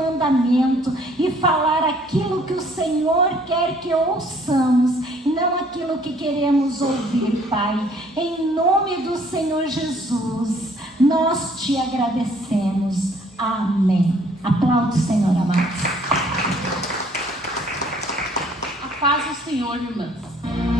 mandamento e falar aquilo que o Senhor quer que ouçamos e não aquilo que queremos ouvir, Pai. Em nome do Senhor Jesus, nós te agradecemos. Amém. Aplauda o Senhor, amados. A paz do Senhor, irmãs.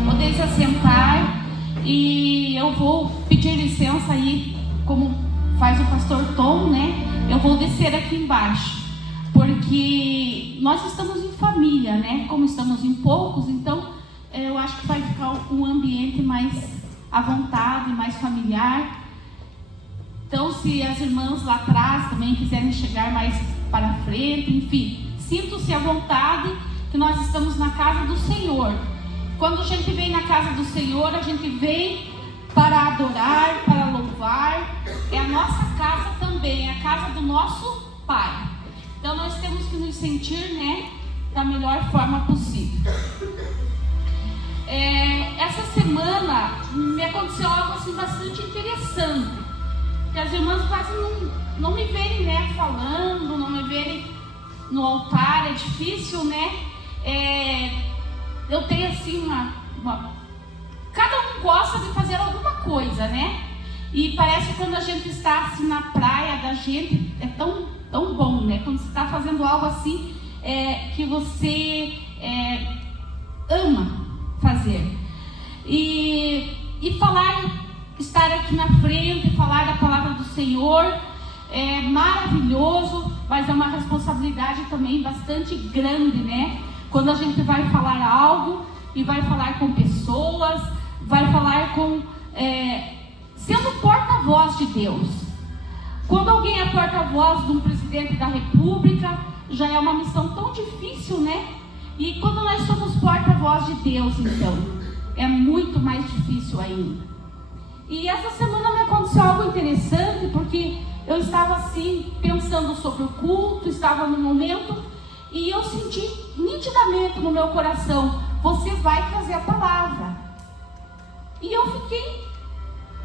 Podeis assentar e eu vou pedir licença aí, como faz o pastor Tom, né? Eu vou descer aqui embaixo, porque nós estamos em família, né? Como estamos em poucos, então eu acho que vai ficar um ambiente mais à vontade, mais familiar. Então, se as irmãs lá atrás também quiserem chegar mais para frente, enfim, sintam-se à vontade, que nós estamos na casa do Senhor. Quando a gente vem na casa do Senhor, a gente vem para adorar, para louvar. É a nossa casa também, é a casa do nosso Pai. Então nós temos que nos sentir, né, da melhor forma possível. Essa semana me aconteceu algo assim bastante interessante, que as irmãs quase não me verem, né, falando, não me verem no altar, é difícil, né? Eu tenho assim cada um gosta de fazer alguma coisa, né? E parece que quando a gente está assim na praia da gente, é tão bom, né? Quando você está fazendo algo assim, que você ama fazer. E estar aqui na frente, falar da palavra do Senhor, é maravilhoso, mas é uma responsabilidade também bastante grande, né? Quando a gente vai falar algo e vai falar com pessoas, vai falar com... sendo porta-voz de Deus. Quando alguém é porta-voz de um presidente da república, já é uma missão tão difícil, né? E quando nós somos porta-voz de Deus, então, é muito mais difícil ainda. E essa semana me aconteceu algo interessante, porque eu estava assim, pensando sobre o culto, estava no momento, e eu senti nitidamente no meu coração: você vai trazer a palavra. E eu fiquei,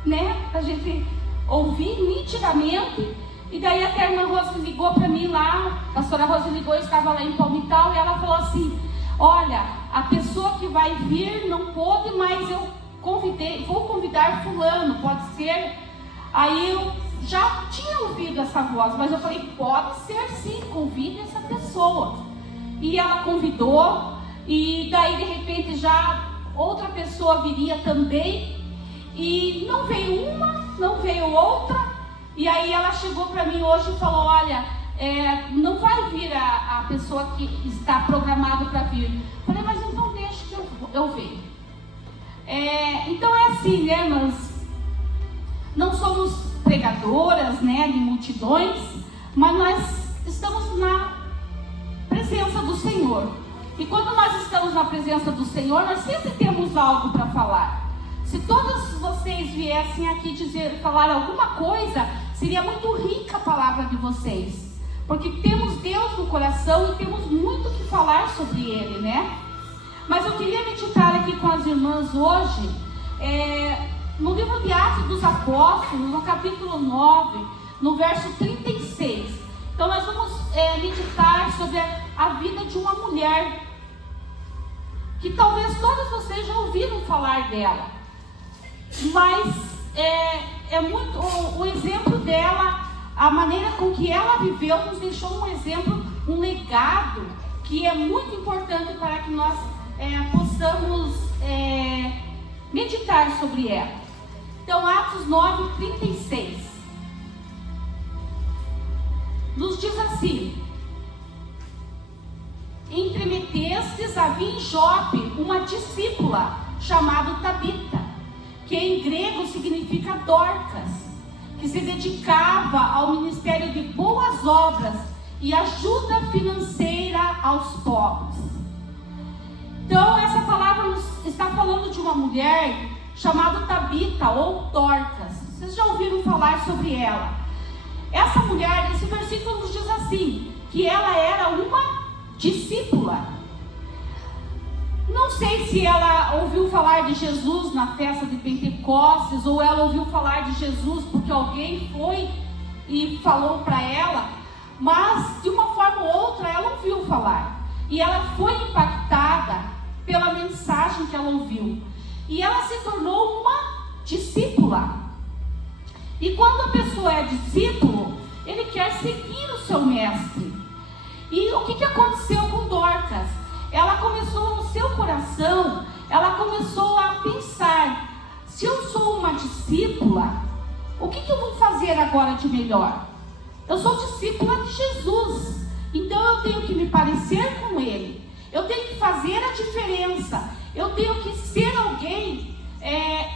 né, a gente ouvir nitidamente. E daí até a irmã Rose ligou para mim lá, a pastora Rose ligou, eu estava lá em Palmital, e ela falou assim: olha, a pessoa que vai vir não pôde, mas eu vou convidar fulano, pode ser? Aí eu já tinha ouvido essa voz, mas eu falei: pode ser sim, convide essa pessoa. E ela convidou, e daí de repente já outra pessoa viria também, e não veio uma, não veio outra. E aí ela chegou para mim hoje e falou: olha, não vai vir a pessoa que está programada para vir. Falei: mas então deixa que eu venho. Então é assim, né, irmãs? Não somos pregadoras, né, de multidões, mas nós estamos na presença do Senhor. E quando nós estamos na presença do Senhor, nós sempre temos algo para falar. Se todos vocês viessem aqui falar alguma coisa, seria muito rica a palavra de vocês, porque temos Deus no coração e temos muito que falar sobre Ele, né? Mas eu queria meditar aqui com as irmãs hoje, no livro de Atos dos Apóstolos, no capítulo 9, no verso 36. Então nós vamos meditar sobre a vida de uma mulher, que talvez todos vocês já ouviram falar dela, mas é muito o exemplo dela, a maneira com que ela viveu, nos deixou um exemplo, um legado que é muito importante para que nós possamos meditar sobre ela. Então, Atos 9, 36 nos diz assim: entremetestes havia em Jope uma discípula chamada Tabita, que em grego significa Dorcas, que se dedicava ao ministério de boas obras e ajuda financeira aos pobres. Então essa palavra nos está falando de uma mulher chamada Tabita ou Dorcas. Vocês já ouviram falar sobre ela? Essa mulher, esse versículo nos diz assim, que ela era uma discípula. Não sei se ela ouviu falar de Jesus na festa de Pentecostes, ou ela ouviu falar de Jesus porque alguém foi e falou para ela, mas de uma forma ou falar. E ela foi impactada pela mensagem que ela ouviu. E ela se tornou uma discípula. E quando a pessoa é discípulo, ele quer seguir o seu mestre. E o que aconteceu com Dorcas? Ela começou no seu coração, ela começou a pensar: se eu sou uma discípula, o que eu vou fazer agora de melhor? Eu sou discípula de Jesus, então eu tenho que me parecer com Ele, eu tenho que fazer a diferença, eu tenho que ser alguém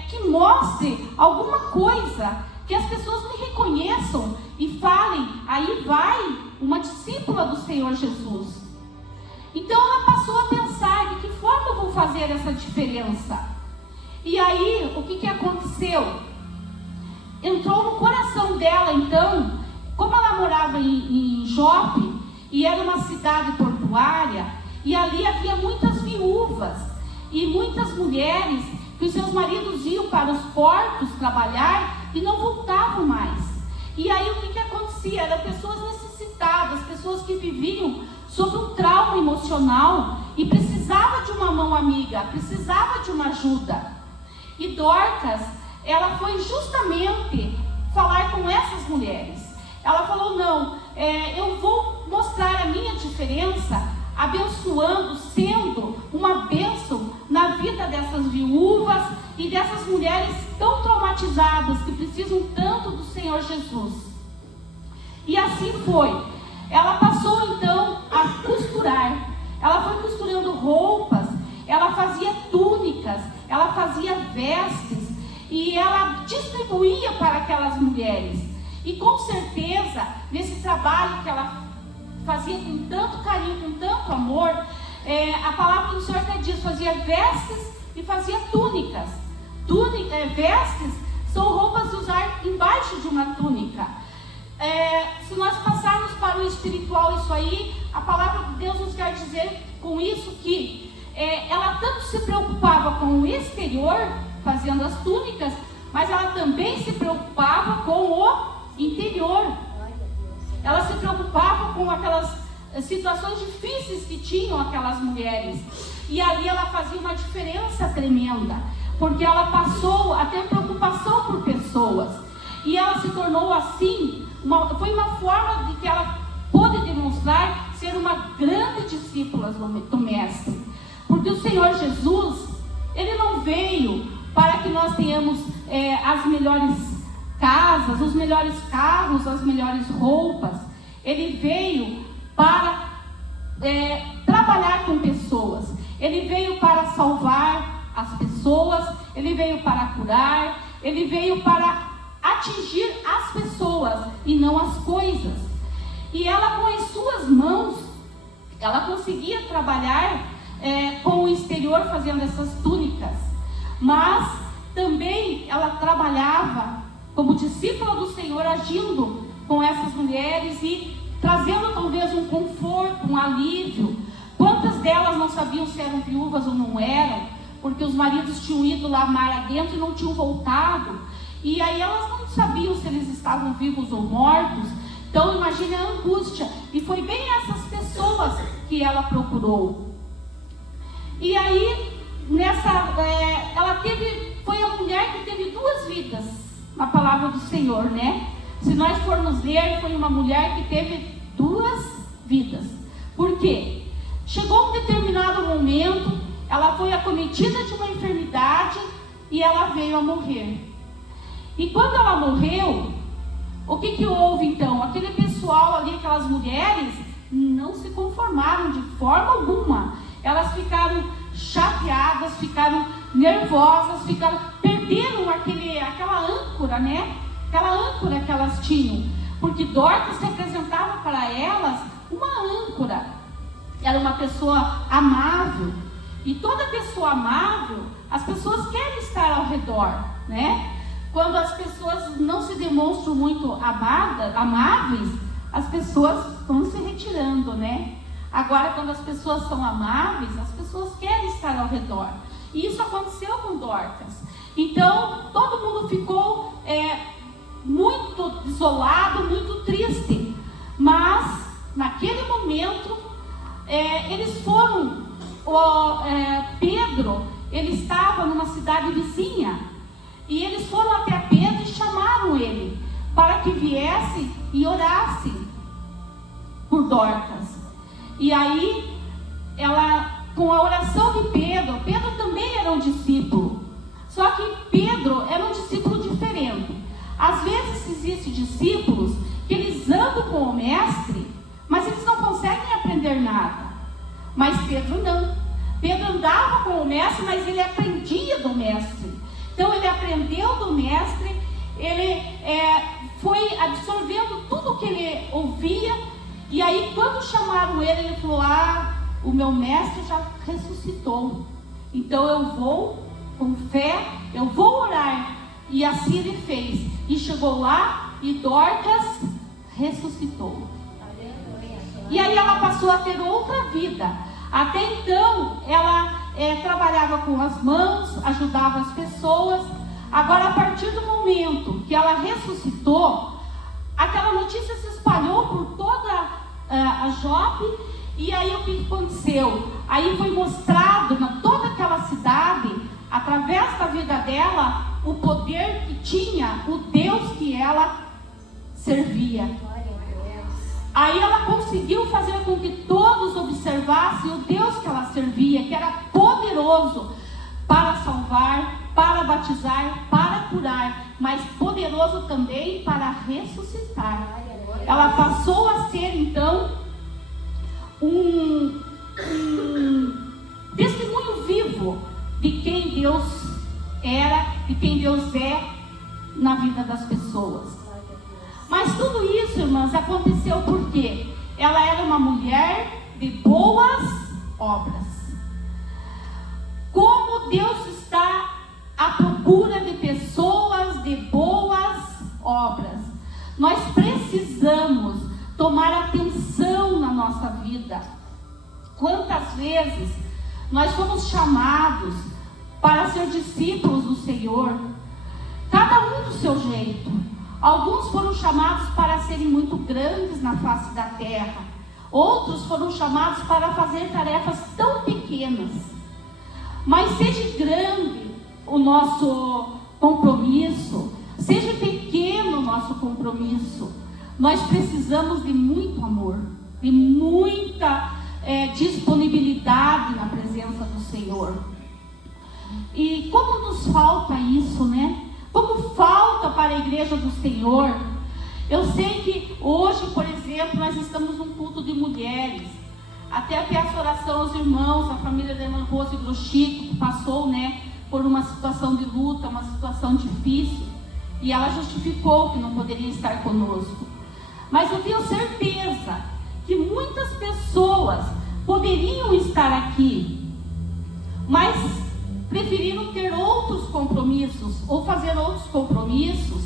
que mostre alguma coisa, que as pessoas me reconheçam e falem: aí vai uma discípula do Senhor Jesus. Então ela passou a pensar: de que forma eu vou fazer essa diferença? E aí, o que aconteceu? Entrou no coração dela, então, como ela morava em Jope, e era uma cidade portuária, e ali havia muitas viúvas, e muitas mulheres, que os seus maridos iam para os portos trabalhar, e não voltavam mais. E aí, o que acontecia? Eram pessoas necessitadas, pessoas que viviam sob um trauma emocional, e precisava de uma mão amiga, precisava de uma ajuda. E Dorcas, ela foi justamente falar com essas mulheres. Ela falou: não, eu vou mostrar a minha diferença, abençoando, sendo uma bênção na vida dessas viúvas e dessas mulheres tão traumatizadas, que precisam tanto do Senhor Jesus. E assim foi. Ela passou então a costurar. Ela foi costurando roupas, ela fazia túnicas, ela fazia vestes, e ela distribuía para aquelas mulheres. E com certeza, nesse trabalho que ela fazia com tanto carinho, com tanto amor, a palavra do Senhor até diz: fazia vestes e fazia túnicas. Vestes são roupas de usar embaixo de uma túnica. Se nós passarmos para o espiritual isso aí, a palavra de Deus nos quer dizer com isso que ela tanto se preocupava com o exterior, fazendo as túnicas, mas ela também se preocupava com o interior. Ela se preocupava com aquelas situações difíceis que tinham aquelas mulheres. E ali ela fazia uma diferença tremenda, porque ela passou a ter preocupação por pessoas. E ela se tornou assim, foi uma forma de que ela pôde demonstrar ser uma grande discípula do Mestre. Porque o Senhor Jesus, Ele não veio para que nós tenhamos as melhores casas, os melhores carros, as melhores roupas. Ele veio para trabalhar com pessoas. Ele veio para salvar as pessoas. Ele veio para curar. Ele veio para atingir as pessoas e não as coisas. E ela, com as suas mãos, ela conseguia trabalhar com o exterior, fazendo essas túnicas. Mas também ela trabalhava como discípula do Senhor, agindo com essas mulheres e trazendo talvez um conforto, um alívio. Quantas delas não sabiam se eram viúvas ou não eram, porque os maridos tinham ido lá mar adentro e não tinham voltado. E aí elas não sabiam se eles estavam vivos ou mortos. Então imagine a angústia. E foi bem essas pessoas que ela procurou. E aí, foi a mulher que teve duas vidas, na palavra do Senhor, né? Se nós formos ler, foi uma mulher que teve duas vidas. Por quê? Chegou um determinado momento, ela foi acometida de uma enfermidade e ela veio a morrer. E quando ela morreu, o que houve então? Aquele pessoal ali, aquelas mulheres, não se conformaram de forma alguma. Elas ficaram chateadas, ficaram nervosas, perderam aquela âncora, né? Aquela âncora que elas tinham. Porque Dorcas representava para elas uma âncora. Era uma pessoa amável. E toda pessoa amável, as pessoas querem estar ao redor, né? Quando as pessoas não se demonstram muito amáveis, as pessoas vão se retirando, né? Agora, quando as pessoas são amáveis, as pessoas querem estar ao redor. E isso aconteceu com Dorcas. Então, todo mundo ficou muito desolado, muito triste. Mas, naquele momento, eles foram, Pedro, ele estava numa cidade vizinha, e eles foram até Pedro e chamaram ele para que viesse e orasse por Dorcas. E aí, com a oração de Pedro também era um discípulo, só que Pedro era um discípulo diferente. Às vezes existem discípulos que eles andam com o mestre, mas eles não conseguem aprender nada. Mas Pedro não. Pedro andava com o mestre, mas ele aprendia do mestre. Então ele aprendeu do mestre, ele foi absorvendo tudo que ele ouvia. E aí quando chamaram ele, ele falou: o meu mestre já ressuscitou, então eu vou com fé, eu vou orar. E assim ele fez, e chegou lá e Dorcas ressuscitou. E aí ela passou a ter outra vida. Até então ela trabalhava com as mãos, ajudava as pessoas. Agora, a partir do momento que ela ressuscitou, aquela notícia se espalhou por toda a Jope. E aí o que aconteceu? Aí foi mostrado na toda aquela cidade, através da vida dela, o poder que tinha o Deus que ela servia. Aí ela conseguiu fazer com que todos observassem o Deus que ela servia, que era poderoso para salvar, para batizar, para curar, mas poderoso também para ressuscitar. Ela passou a ser então um testemunho vivo de quem Deus era e quem Deus é na vida das pessoas. Mas tudo isso, irmãs, aconteceu porque ela era uma mulher de boas obras. Como Deus está à procura de pessoas de boas obras, nós precisamos tomar atenção na nossa vida. Quantas vezes nós fomos chamados para ser discípulos do Senhor, cada um do seu jeito. Alguns foram chamados para serem muito grandes na face da terra, outros foram chamados para fazer tarefas tão pequenas. Mas seja grande o nosso compromisso, seja pequeno o nosso compromisso, nós precisamos de muito amor, de muita disponibilidade na presença do Senhor. E como nos falta isso, né? Como falta para a igreja do Senhor. Eu sei que hoje, por exemplo, nós estamos num culto de mulheres. Até peço oração aos irmãos, a família da irmã Rose Grochico, que passou, né, por uma situação de luta, uma situação difícil. E ela justificou que não poderia estar conosco. Mas eu tenho certeza que muitas pessoas poderiam estar aqui, mas preferiram ter outros compromissos, ou fazer outros compromissos,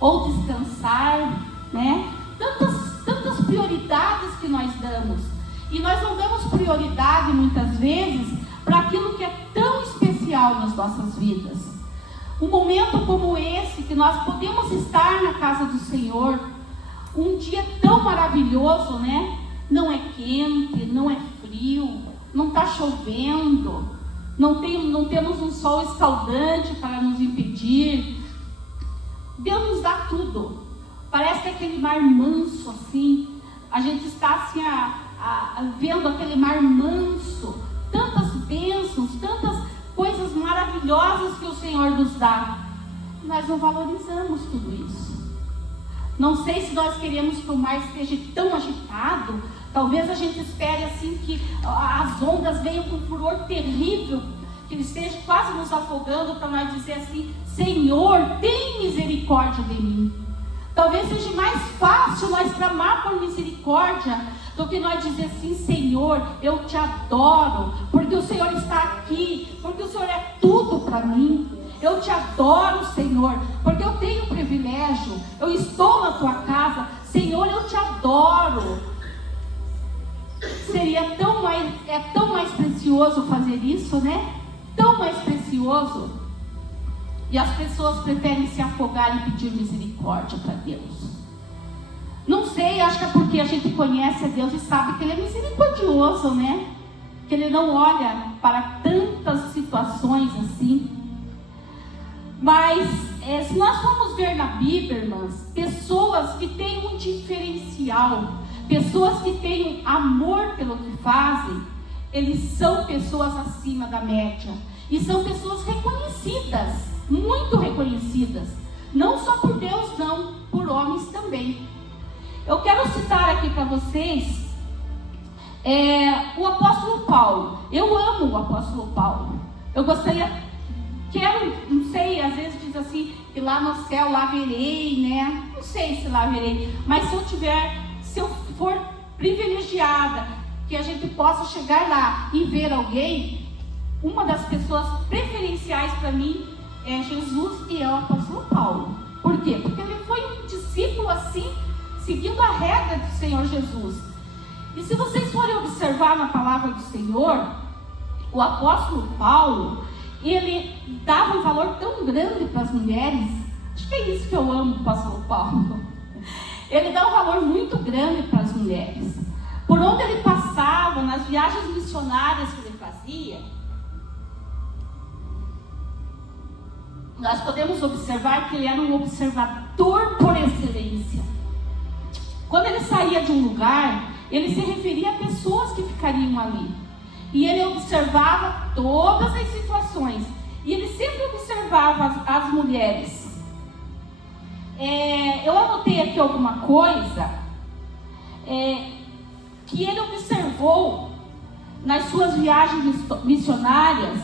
ou descansar, né? Tantas prioridades que nós damos. E nós não damos prioridade, muitas vezes, para aquilo que é tão especial nas nossas vidas. Um momento como esse, que nós podemos estar na casa do Senhor, um dia tão maravilhoso, né? Não é quente, não é frio, não está chovendo, não temos um sol escaldante para nos impedir. Deus nos dá tudo. Parece que aquele mar manso assim, a gente está assim vendo aquele mar manso, tantas bênçãos, tantas coisas maravilhosas que o Senhor nos dá. Nós não valorizamos tudo isso. Não sei se nós queremos que o mar esteja tão agitado. Talvez a gente espere assim que as ondas venham com um furor terrível, que ele esteja quase nos afogando, para nós dizer assim: Senhor, tem misericórdia de mim. Talvez seja mais fácil nós clamar por misericórdia do que nós dizer assim: Senhor, eu te adoro, porque o Senhor está aqui, porque o Senhor é tudo para mim. Eu te adoro, Senhor, porque eu tenho privilégio, eu estou na tua casa. Senhor, eu te adoro. Seria tão mais precioso fazer isso, né? Tão mais precioso. E as pessoas preferem se afogar e pedir misericórdia para Deus. Não sei, acho que é porque a gente conhece a Deus e sabe que Ele é misericordioso, né? Que Ele não olha para tantas situações assim. Mas se nós formos ver na Bíblia, irmãs, pessoas que têm um diferencial, pessoas que têm amor pelo que fazem, eles são pessoas acima da média. E são pessoas reconhecidas, muito reconhecidas. Não só por Deus, não, por homens também. Eu quero citar aqui para vocês o apóstolo Paulo. Eu amo o apóstolo Paulo. Eu não sei, às vezes diz assim, que lá no céu lá verei, né? Não sei se lá verei, mas se eu for privilegiada, que a gente possa chegar lá e ver alguém, uma das pessoas preferenciais para mim é Jesus e é o apóstolo Paulo. Por quê? Porque ele foi um discípulo assim, seguindo a regra do Senhor Jesus. E se vocês forem observar na palavra do Senhor, o apóstolo Paulo, ele dava um valor tão grande para as mulheres. Acho que é isso que eu amo do apóstolo Paulo. Ele dá um valor muito grande para as mulheres. Por onde ele passava, nas viagens missionárias que ele fazia, nós podemos observar que ele era um observador por excelência. Quando ele saía de um lugar, ele se referia a pessoas que ficariam ali. E ele observava todas as situações. E ele sempre observava as mulheres. Eu anotei aqui alguma coisa que ele observou nas suas viagens missionárias.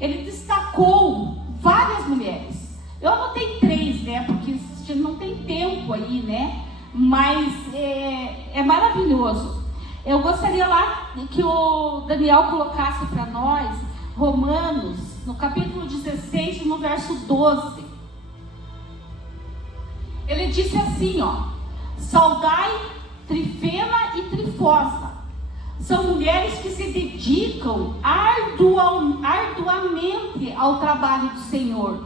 Ele destacou várias mulheres. Eu anotei 3, né? Porque a gente não tem tempo aí, né? Mas é maravilhoso. Eu gostaria lá que o Daniel colocasse para nós Romanos, no capítulo 16, no verso 12. Ele disse assim, ó: saudai Trifena e Trifosa. São mulheres que se dedicam arduamente ao trabalho do Senhor.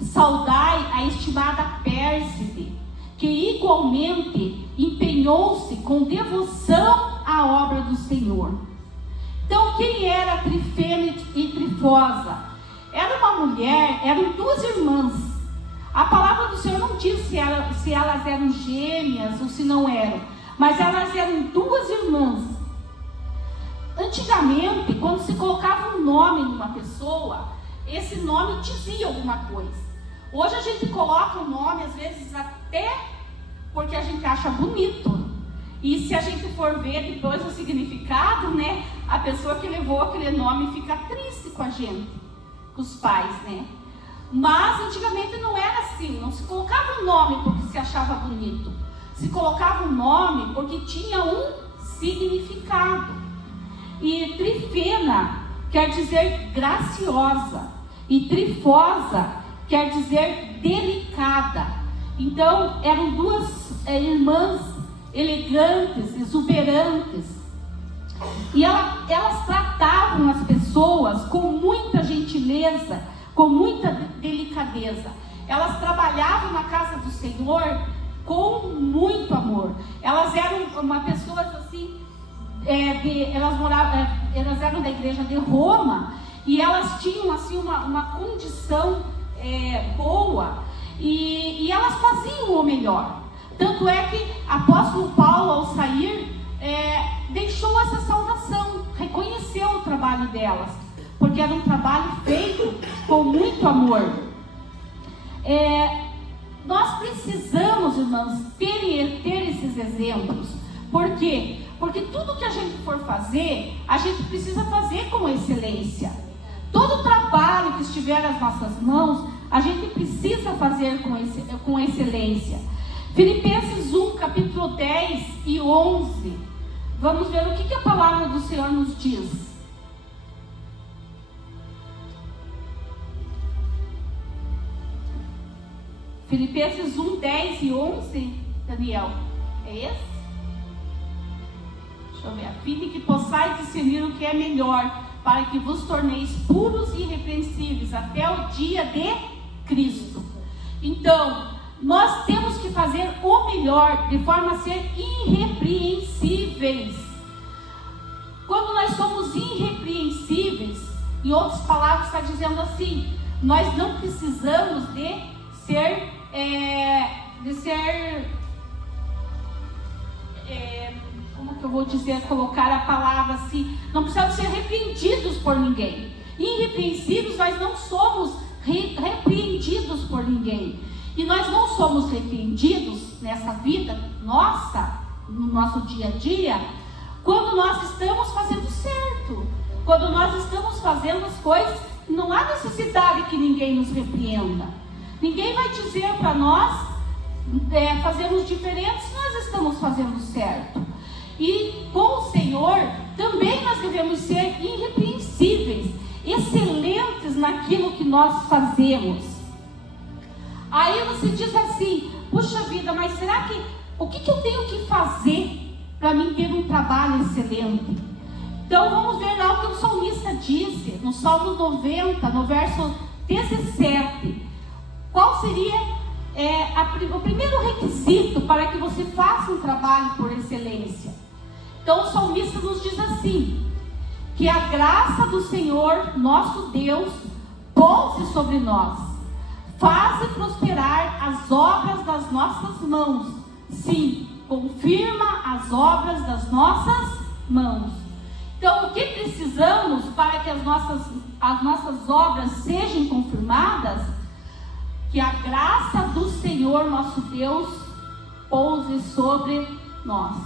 Saudai a estimada Pérside, que igualmente empenhou-se com devoção à obra do Senhor. Então, quem era Trifena e Trifosa? Era uma mulher, eram 2 irmãs. A palavra do Senhor não diz se elas eram gêmeas ou se não eram, mas elas eram 2 irmãs. Antigamente, quando se colocava um nome numa pessoa, esse nome dizia alguma coisa. Hoje a gente coloca o nome, às vezes, até porque a gente acha bonito. E se a gente for ver depois o significado, né? A pessoa que levou aquele nome fica triste com a gente, com os pais, né? Mas antigamente não era assim. Não se colocava um nome porque se achava bonito. Se colocava um nome porque tinha um significado. E Trifena quer dizer graciosa. E Trifosa quer dizer delicada. Então, eram 2 irmãs elegantes, exuberantes. E elas tratavam as pessoas com muita gentileza, com muita delicadeza. Elas trabalhavam na casa do Senhor com muito amor. Elas eram pessoas assim, elas eram da igreja de Roma, e elas tinham assim uma condição boa, e elas faziam o melhor. Tanto é que apóstolo Paulo, ao sair, deixou essa saudação, reconheceu o trabalho delas, porque era um trabalho feito com muito amor. Nós precisamos, irmãos, ter esses exemplos. Por quê? Porque tudo que a gente for fazer, a gente precisa fazer com excelência. Todo trabalho que estiver nas nossas mãos, a gente precisa fazer com excelência. Filipenses 1, capítulo 10 e 11. Vamos ver o que a palavra do Senhor nos diz. Filipenses 1, 10 e 11, Daniel, é esse? Deixa eu ver. A fim de que possais discernir o que é melhor, para que vos torneis puros e irrepreensíveis até o dia de Cristo. Então, nós temos que fazer o melhor, de forma a ser irrepreensíveis. Quando nós somos irrepreensíveis, em outras palavras, está dizendo assim, nós não precisamos de ser, como que eu vou dizer, colocar a palavra assim, não precisamos ser repreendidos por ninguém. Irrepreensíveis, nós não somos repreendidos por ninguém. E nós não somos repreendidos nessa vida nossa, no nosso dia a dia, quando nós estamos fazendo certo, quando nós estamos fazendo as coisas, não há necessidade que ninguém nos repreenda. Ninguém vai dizer para nós fazermos diferente se nós estamos fazendo certo. E com o Senhor também nós devemos ser irrepreensíveis, excelentes naquilo que nós fazemos. Aí você diz assim, puxa vida, mas será que, o que eu tenho que fazer para mim ter um trabalho excelente? Então vamos ver lá o que o salmista disse, no Salmo 90, no verso 17. Qual seria o primeiro requisito para que você faça um trabalho por excelência? Então o salmista nos diz assim, que a graça do Senhor, nosso Deus, pouse sobre nós. Faze prosperar as obras das nossas mãos. Sim, confirma as obras das nossas mãos. Então, o que precisamos para que as nossas obras sejam confirmadas? Que a graça do Senhor, nosso Deus, pouse sobre nós.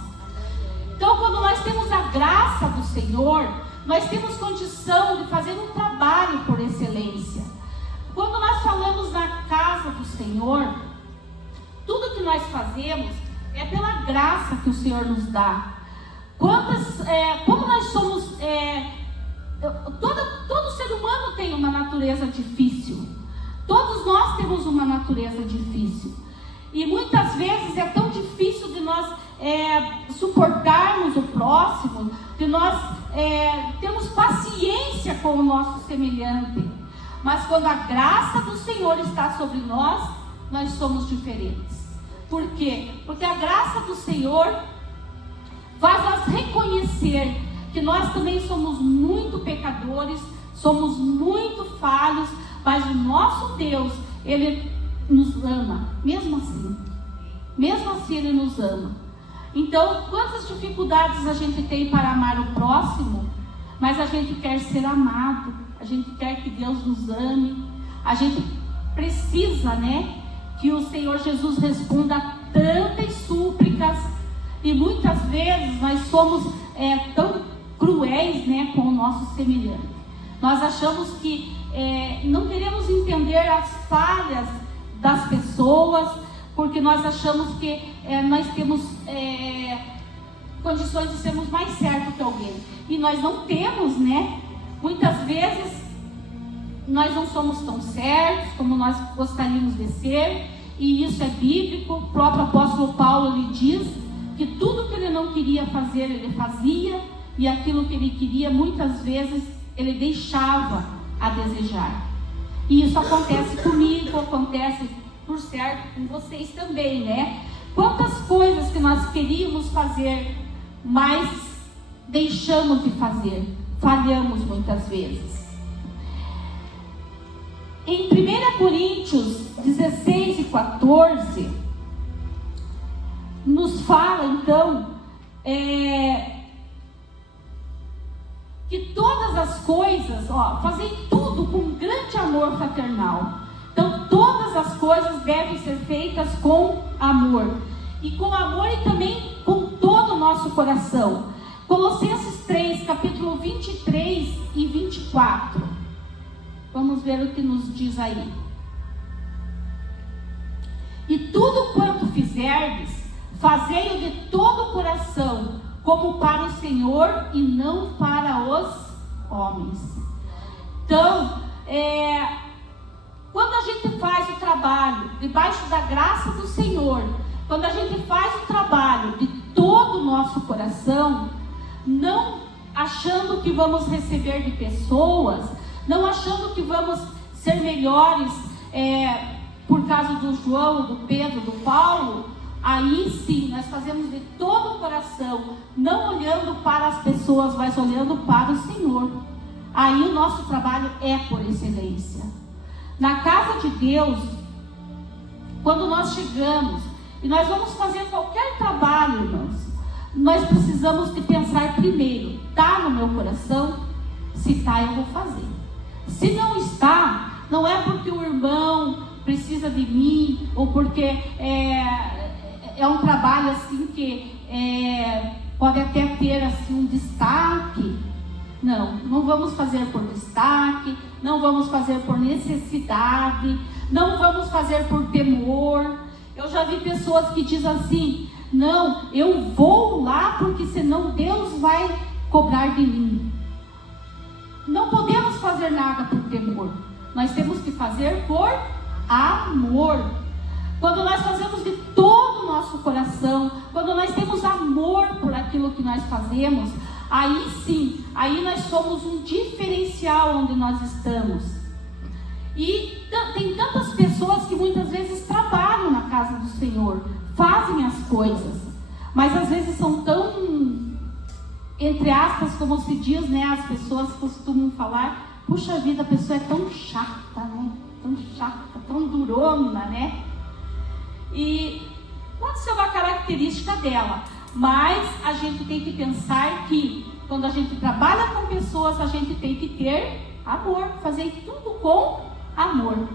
Então, quando nós temos a graça do Senhor, nós temos condição de fazer um trabalho por excelência. Quando nós falamos na casa do Senhor, tudo que nós fazemos é pela graça que o Senhor nos dá. Como nós somos, todo ser humano tem uma natureza difícil. Todos nós temos uma natureza difícil. E muitas vezes é tão difícil de nós suportarmos o próximo, de nós termos paciência com o nosso semelhante. Mas quando a graça do Senhor está sobre nós, nós somos diferentes. Por quê? Porque a graça do Senhor faz nós reconhecer que nós também somos muito pecadores, somos muito falhos, mas o nosso Deus, Ele nos ama, mesmo assim. Mesmo assim Ele nos ama. Então, quantas dificuldades a gente tem para amar o próximo, mas a gente quer ser amado, a gente quer que Deus nos ame, a gente precisa, que o Senhor Jesus responda a tantas súplicas, e muitas vezes nós somos tão cruéis, com o nosso semelhante. Nós achamos que não queremos entender as falhas das pessoas, porque nós achamos que nós temos condições de sermos mais certos que alguém, e nós não temos, Muitas vezes nós não somos tão certos como nós gostaríamos de ser, e isso é bíblico. O próprio apóstolo Paulo lhe diz que tudo que ele não queria fazer, ele fazia, e aquilo que ele queria, muitas vezes, ele deixava a desejar. E isso acontece comigo, acontece, por certo, com vocês também, Quantas coisas que nós queríamos fazer, mas deixamos de fazer, falhamos muitas vezes. Em 1 Coríntios 16 e 14, nos fala então que todas as coisas, fazem tudo com grande amor fraternal. Então todas as coisas devem ser feitas com amor, e com amor e também com todo o nosso coração. Colossenses 3, capítulo 23 e 24. Vamos ver o que nos diz aí. E tudo quanto fizerdes, fazei-o de todo o coração, como para o Senhor e não para os homens. Então, quando a gente faz o trabalho debaixo da graça do Senhor, quando a gente faz o trabalho de todo o nosso coração, não achando que vamos receber de pessoas, não achando que vamos ser melhores por causa do João, do Pedro, do Paulo, aí sim, nós fazemos de todo o coração, não olhando para as pessoas, mas olhando para o Senhor. Aí o nosso trabalho é por excelência. Na casa de Deus, quando nós chegamos e nós vamos fazer qualquer trabalho, irmãos, nós precisamos de pensar primeiro, está no meu coração? Se está, eu vou fazer. Se não está, não é porque o irmão precisa de mim, ou porque é um trabalho assim que pode até ter assim um destaque. Não vamos fazer por destaque, não vamos fazer por necessidade, não vamos fazer por temor. Eu já vi pessoas que dizem assim: não, eu vou lá porque senão Deus vai cobrar de mim. Não podemos fazer nada por temor, nós temos que fazer por amor. Quando nós fazemos de todo o nosso coração, quando nós temos amor por aquilo que nós fazemos, aí sim, aí nós somos um diferencial onde nós estamos. E tem tantas pessoas que muitas vezes trabalham na casa do Senhor, fazem as coisas, mas às vezes são tão, entre aspas, como se diz, né? As pessoas costumam falar: puxa vida, a pessoa é tão chata, né? Tão chata, tão durona, né? E pode ser uma característica dela, mas a gente tem que pensar que quando a gente trabalha com pessoas, a gente tem que ter amor, fazer tudo com amor.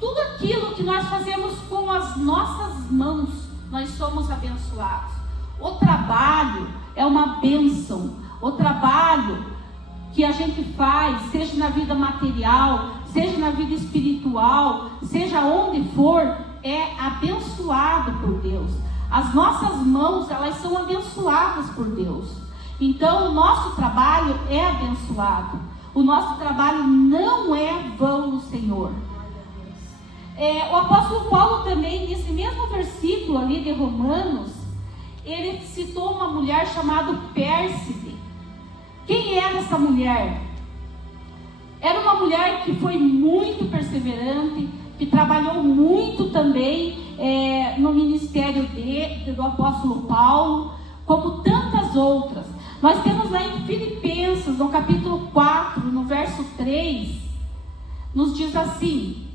Tudo aquilo que nós fazemos com as nossas mãos, nós somos abençoados. O trabalho é uma bênção. O trabalho que a gente faz, seja na vida material, seja na vida espiritual, seja onde for, é abençoado por Deus. As nossas mãos, elas são abençoadas por Deus. Então, o nosso trabalho é abençoado. O nosso trabalho não é vão no Senhor. O apóstolo Paulo também, nesse mesmo versículo ali de Romanos, ele citou uma mulher chamada Pérside. Quem era essa mulher? Era uma mulher que foi muito perseverante, que trabalhou muito também no ministério do apóstolo Paulo, como tantas outras. Nós temos lá em Filipenses, no capítulo 4, no verso 3, nos diz assim: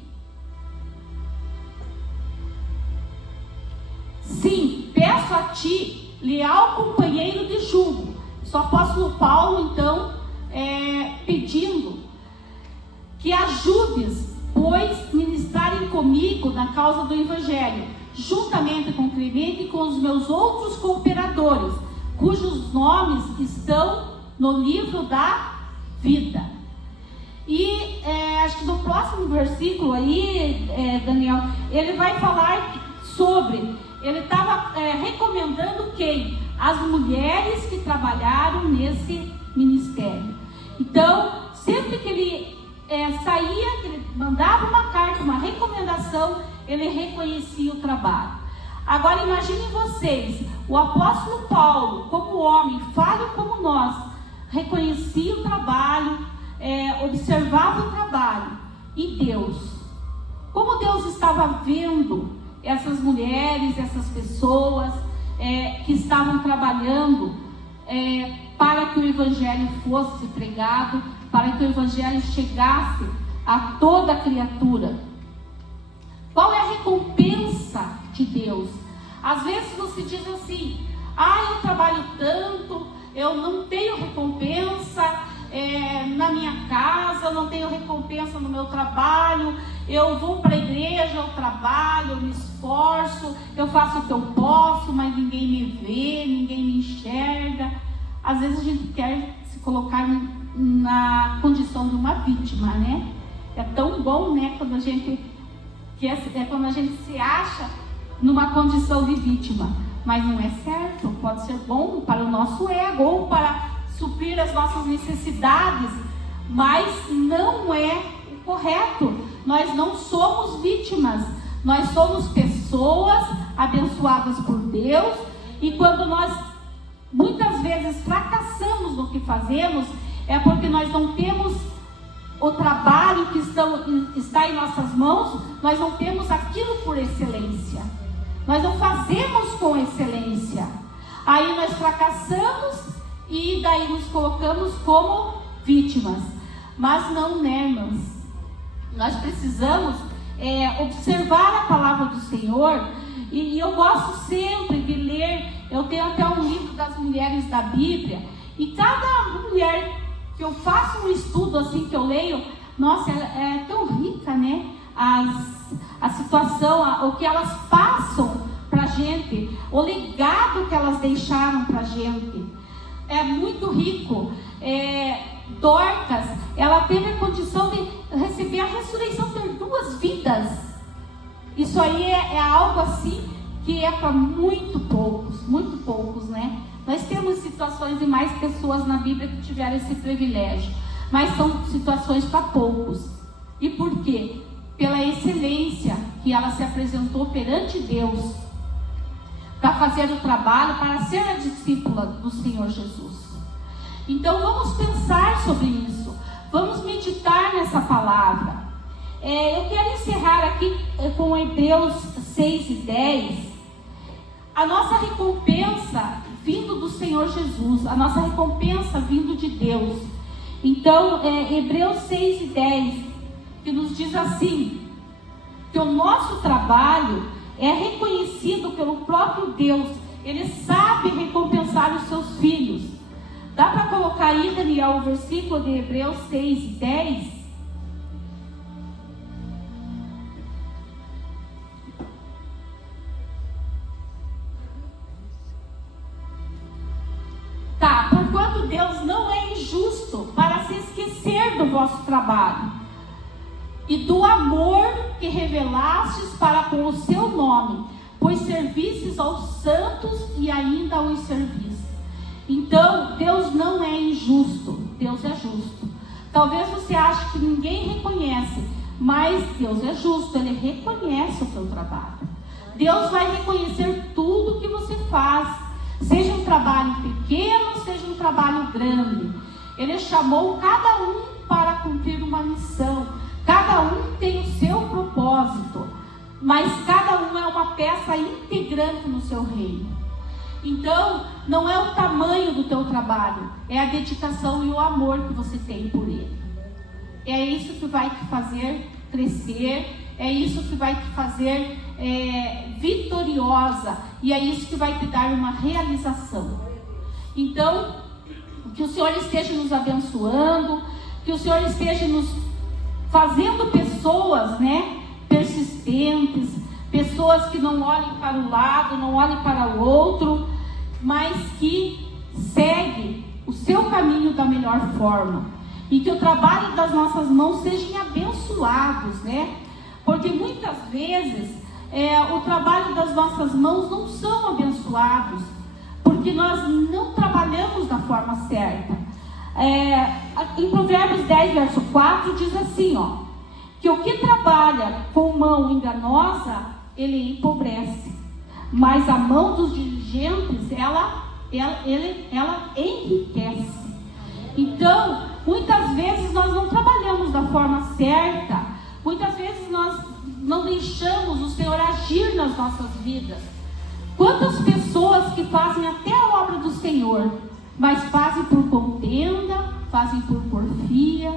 sim, peço a ti, leal companheiro de jugo. O apóstolo Paulo, então, pedindo que ajudes, pois ministrarem comigo na causa do Evangelho, juntamente com Clemente e com os meus outros cooperadores, cujos nomes estão no livro da vida. E acho que no próximo versículo aí, Daniel, ele vai falar sobre, ele estava recomendando quem? As mulheres que trabalharam nesse ministério. Então, sempre que ele saía, que ele mandava uma carta, uma recomendação, ele reconhecia o trabalho. Agora imaginem vocês, o apóstolo Paulo, como homem, falho como nós, reconhecia o trabalho, observava o trabalho. E Deus, como Deus estava vendo essas mulheres, essas pessoas que estavam trabalhando para que o Evangelho fosse pregado, para que o Evangelho chegasse a toda a criatura. Qual é a recompensa de Deus? Às vezes você diz assim: eu trabalho tanto, eu não tenho recompensa na minha casa, eu não tenho recompensa no meu trabalho, eu vou para a igreja, eu trabalho, eu me esforço, eu faço o que eu posso, mas ninguém me vê, ninguém me enxerga. Às vezes a gente quer se colocar na condição de uma vítima, né? É tão bom, né, quando a gente quando a gente se acha numa condição de vítima, mas não é certo. Pode ser bom para o nosso ego ou para suprir as nossas necessidades, mas não é o correto. Nós não somos vítimas, nós somos pessoas abençoadas por Deus. E quando nós muitas vezes fracassamos no que fazemos, é porque nós não temos o trabalho que está em nossas mãos, nós não temos aquilo por excelência. Nós não fazemos com excelência. Aí nós fracassamos e daí nos colocamos como vítimas. Mas não, né, irmãs? Nós precisamos observar a palavra do Senhor. E eu gosto sempre de ler, eu tenho até um livro das mulheres da Bíblia, e cada mulher que eu faço um estudo assim, que eu leio, nossa, é tão rica, né? A situação, o que elas passam pra gente, o legado que elas deixaram pra gente, é muito rico. Dorcas, ela teve a condição de receber a ressurreição, ter 2 vidas. Isso aí é algo assim que é para muito poucos, né? Nós temos situações de mais pessoas na Bíblia que tiveram esse privilégio, mas são situações para poucos. E por quê? Pela excelência que ela se apresentou perante Deus, para fazer o trabalho, para ser a discípula do Senhor Jesus. Então vamos pensar sobre isso, vamos meditar nessa palavra. Eu quero encerrar aqui com Hebreus 6:10. A nossa recompensa vindo do Senhor Jesus, a nossa recompensa vindo de Deus. Então, Hebreus 6:10, que nos diz assim, que o nosso trabalho é reconhecido pelo próprio Deus. Ele sabe recompensar os seus filhos. Dá para colocar aí, Daniel, o versículo de Hebreus 6:10? Tá, porquanto Deus não é injusto para se esquecer do vosso trabalho e do amor que revelastes para com o seu nome, pois servistes aos santos e ainda os servis. Então, Deus não é injusto, Deus é justo. Talvez você ache que ninguém reconhece, mas Deus é justo, Ele reconhece o seu trabalho. Deus vai reconhecer tudo que você faz, seja um trabalho pequeno, seja um trabalho grande. Ele chamou cada um para cumprir uma missão. Cada um tem o seu propósito, mas cada um é uma peça integrante no seu reino. Então, não é o tamanho do teu trabalho, é a dedicação e o amor que você tem por ele. É isso que vai te fazer crescer, é isso que vai te fazer vitoriosa, e é isso que vai te dar uma realização. Então, que o Senhor esteja nos abençoando, que o Senhor esteja nos fazendo pessoas, né, persistentes, pessoas que não olhem para o lado, não olhem para o outro, mas que seguem o seu caminho da melhor forma. E que o trabalho das nossas mãos sejam abençoados, né? Porque muitas vezes o trabalho das nossas mãos não são abençoados, porque nós não trabalhamos da forma certa. Em Provérbios 10, verso 4, diz assim, que o que trabalha com mão enganosa, ele empobrece, mas a mão dos diligentes, ela enriquece. Então, muitas vezes nós não trabalhamos da forma certa, muitas vezes nós não deixamos o Senhor agir nas nossas vidas. Quantas pessoas que fazem até a obra do Senhor, mas fazem por contenda, fazem por porfia,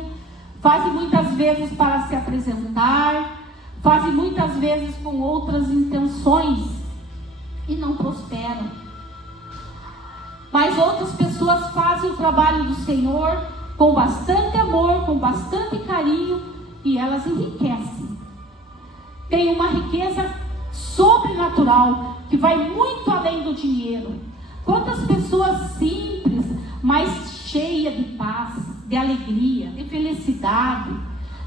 fazem muitas vezes para se apresentar, fazem muitas vezes com outras intenções e não prosperam. Mas outras pessoas fazem o trabalho do Senhor com bastante amor, com bastante carinho, e elas enriquecem. Tem uma riqueza sobrenatural que vai muito além do dinheiro. Quantas pessoas simples, mas cheias de paz, de alegria, de felicidade,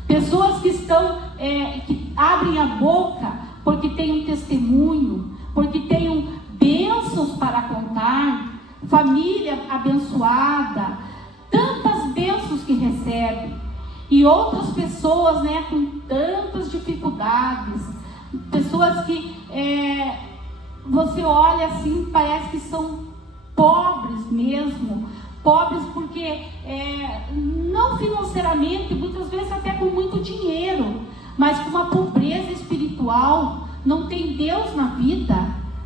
pessoas que estão, que abrem a boca porque têm um testemunho, porque têm bênçãos para contar, família abençoada, tantas bênçãos que recebem, e outras pessoas, né, com tantas dificuldades, pessoas que você olha assim, parece que são pobres mesmo, pobres porque, não financeiramente, muitas vezes até com muito dinheiro, mas com uma pobreza espiritual, não tem Deus na vida,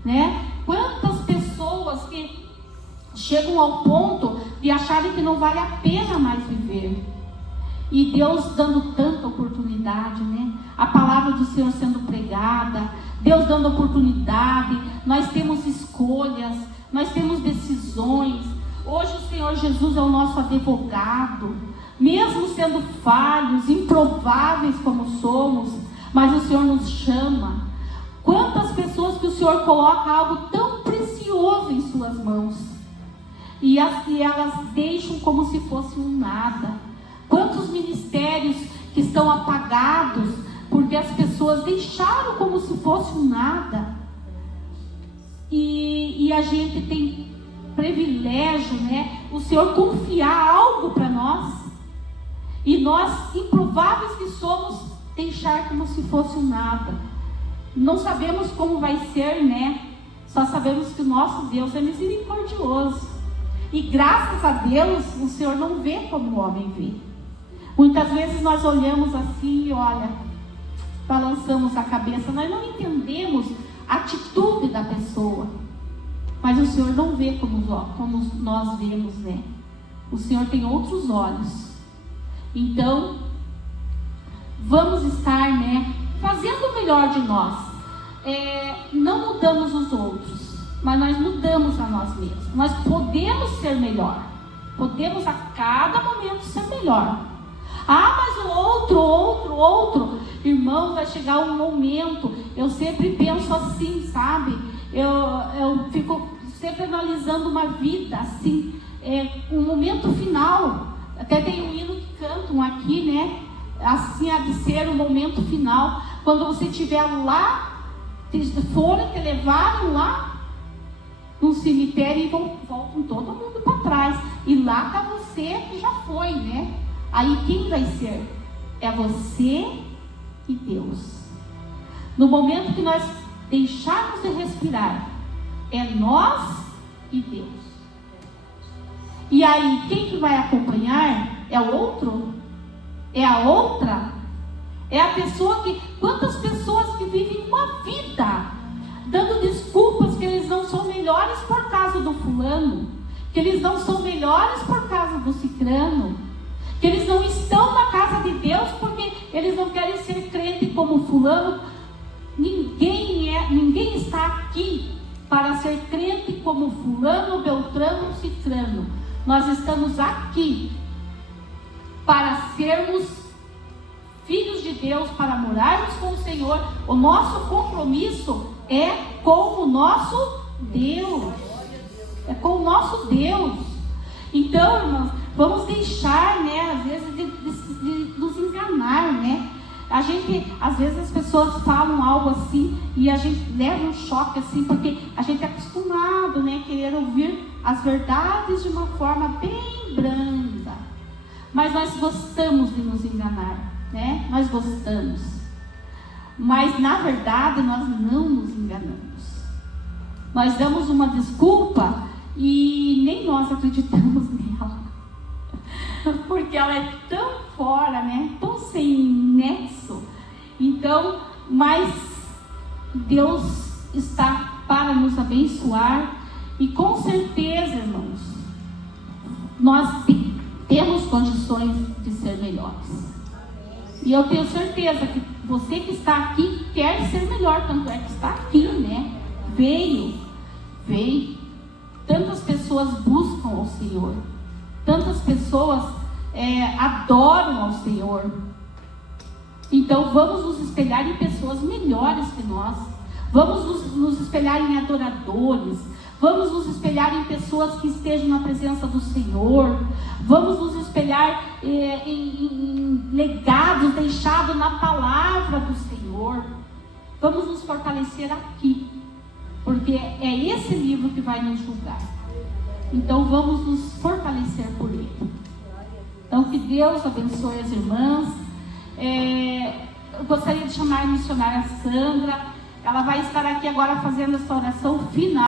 né? Quantas pessoas que chegam ao ponto de acharem que não vale a pena mais viver. E Deus dando tanta oportunidade, né? A palavra do Senhor sendo pregada, Deus dando oportunidade, nós temos escolhas, nós temos decisões. Hoje o Senhor Jesus é o nosso advogado, mesmo sendo falhos, improváveis como somos, mas o Senhor nos chama. Quantas pessoas que o Senhor coloca algo tão precioso em suas mãos, e elas deixam como se fosse um nada. Quantos ministérios que estão apagados, porque as pessoas deixaram como se fosse um nada. E a gente tem privilégio, né? O Senhor confiar algo para nós, e nós, improváveis que somos, deixar como se fosse um nada. Não sabemos como vai ser, né? Só sabemos que o nosso Deus é misericordioso. E graças a Deus, o Senhor não vê como o homem vê. Muitas vezes nós olhamos assim e olha, balançamos a cabeça, nós não entendemos a atitude da pessoa. Mas o Senhor não vê como nós vemos, né? O Senhor tem outros olhos. Então, vamos estar, né, fazendo o melhor de nós. Não mudamos os outros, mas nós mudamos a nós mesmos. Nós podemos ser melhor. Podemos a cada momento ser melhor. Mas o outro. Irmão, vai chegar um momento, eu sempre penso assim, sabe? Eu fico sempre analisando uma vida assim, um momento final. Até tem um hino que cantam aqui, né? Assim há de ser o momento final. Quando você estiver lá, te levaram lá num cemitério e voltam todo mundo para trás. E lá está você que já foi, né? Aí quem vai ser? É você e Deus. No momento que nós deixarmos de respirar, é nós e Deus. E aí, quem que vai acompanhar? É o outro? É a outra? É a pessoa que... Quantas pessoas que vivem uma vida dando desculpas que eles não são melhores por causa do fulano, que eles não são melhores por causa do cicrano, que eles não estão na casa de Deus porque eles não querem ser crente como fulano. Ninguém está aqui para ser crente como fulano, beltrano, cicrano. Nós estamos aqui para sermos filhos de Deus, para morarmos com o Senhor. O nosso compromisso é com o nosso Deus. É com o nosso Deus. Então, irmãos, vamos deixar, né, às vezes, de nos enganar, né? Às vezes as pessoas falam algo assim e a gente leva um choque assim, porque a gente é acostumado, né, a querer ouvir as verdades de uma forma bem branda. Mas nós gostamos de nos enganar, né? Nós gostamos. Mas na verdade nós não nos enganamos. Nós damos uma desculpa e nem nós acreditamos nela. Porque ela é tão fora, né? Tão sem nexo. Então, mas Deus está para nos abençoar. E com certeza, irmãos, nós temos condições de ser melhores. E eu tenho certeza que você que está aqui quer ser melhor. Tanto é que está aqui, né? Veio. Tantas pessoas buscam ao Senhor. Tantas pessoas adoram ao Senhor. Então vamos nos espelhar em pessoas melhores que nós. Vamos nos espelhar em adoradores. Vamos nos espelhar em pessoas que estejam na presença do Senhor. Vamos nos espelhar em legados deixados na palavra do Senhor. Vamos nos fortalecer aqui, porque é esse livro que vai nos julgar. Então vamos nos fortalecer por ele. Então que Deus abençoe as irmãs. Eu gostaria de chamar a missionária Sandra. Ela vai estar aqui agora fazendo essa oração final.